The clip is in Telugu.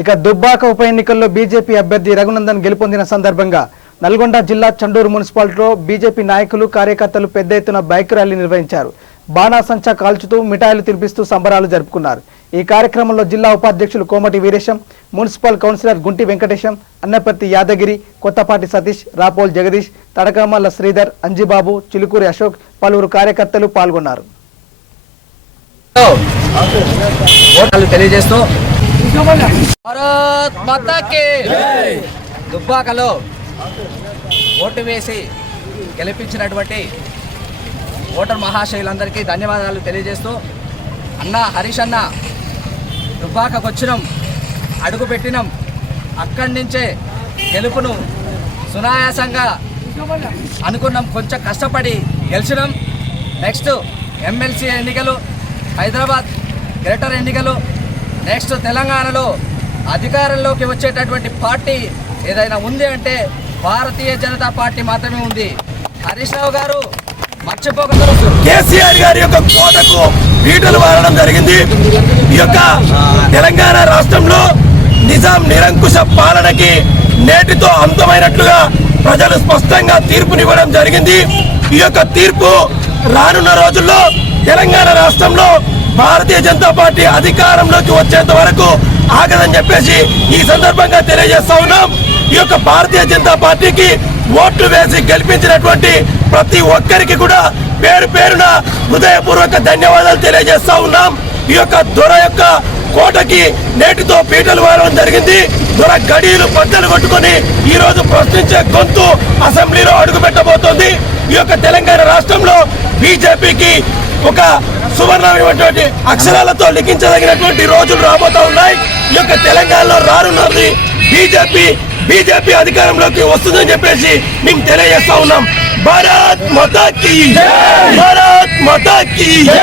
ఇక దుబ్బాక ఉప ఎన్నికల్లో బీజేపీ అభ్యర్థి రఘునందన్ గెలుపొందిన సందర్భంగా నల్గొండ జిల్లా చండూరు మున్సిపాలిటీలో బీజేపీ నాయకులు కార్యకర్తలు పెద్ద ఎత్తున బైక్ ర్యాలీ నిర్వహించారు. బాణాసంచా కాల్చుతూ మిఠాయిలు తినిపిస్తూ సంబరాలు జరుపుకున్నారు. ఈ కార్యక్రమంలో జిల్లా ఉపాధ్యక్షులు కోమటి వీరేశం, మున్సిపల్ కౌన్సిలర్ గుంటి వెంకటేశం, అన్నపర్తి యాదగిరి, కొత్తపాటి సతీష్, రాపోల్ జగదీష్, తడకమల్ల శ్రీధర్, అంజిబాబు, చిలుకూరి అశోక్ పలువురు కార్యకర్తలు పాల్గొన్నారు. దుబ్బాకలో ఓటు వేసి గెలిపించినటువంటి ఓటర్ మహాశయులందరికీ ధన్యవాదాలు తెలియజేస్తూ, అన్న హరీష్ అన్న దుబ్బాకకు వచ్చినాం, అడుగు పెట్టినాం, అక్కడి నుంచే గెలుపును సునాయాసంగా అనుకున్నాం, కొంచెం కష్టపడి గెలిచినాం. నెక్స్ట్ ఎమ్మెల్సీ ఎన్నికలు, హైదరాబాద్ గ్రేటర్ ఎన్నికలు, నెక్స్ట్ తెలంగాణలో అధికారంలోకి వచ్చేటటువంటి పార్టీ ఏదైనా ఉంది అంటే భారతీయ జనతా పార్టీ మాత్రమే ఉంది. హరీష్ రావు గారు మర్చిపోకూడదు, కేసీఆర్ గారి యొక్క కోటకు పీటలు వారడం జరిగింది. ఈ యొక్క తెలంగాణ రాష్ట్రంలో నిజాం నిరంకుశ పాలనకి నేటితో అంతమైనట్లుగా ప్రజలు స్పష్టంగా తీర్పునివ్వడం జరిగింది. ఈ యొక్క తీర్పు రానున్న రోజుల్లో తెలంగాణ రాష్ట్రంలో భారతీయ జనతా పార్టీ అధికారంలోకి వచ్చేంత వరకు ఆగదని చెప్పేసి ఈ సందర్భంగా తెలియజేస్తా ఉన్నాం. ఈ యొక్క భారతీయ జనతా పార్టీకి ఓట్లు వేసి గెలిపించినటువంటి ప్రతి ఒక్కరికి కూడా పేరు పేరున హృదయపూర్వక ధన్యవాదాలు తెలియజేస్తా ఉన్నాం. ఈ యొక్క దొర యొక్క కోటకి నేటితో పీటలు వారడం జరిగింది. దొర గడియలు బద్దలు కొట్టుకొని ఈ రోజు ప్రశ్నించే గొంతు అసెంబ్లీలో అడుగు పెట్టబోతోంది. ఈ యొక్క తెలంగాణ రాష్ట్రంలో బీజేపీకి ఒక సువర్ణమైనటువంటి అక్షరాలతో లిఖించదగినటువంటి రోజులు రాబోతా ఉన్నాయి. ఈ యొక్క తెలంగాణలో రానున్నది బీజేపీ అధికారంలోకి వస్తుందని చెప్పేసి మేము తెలియజేస్తా ఉన్నాం. భారత్ మాతా కీ జై, భారత్ మాతా కీ జై.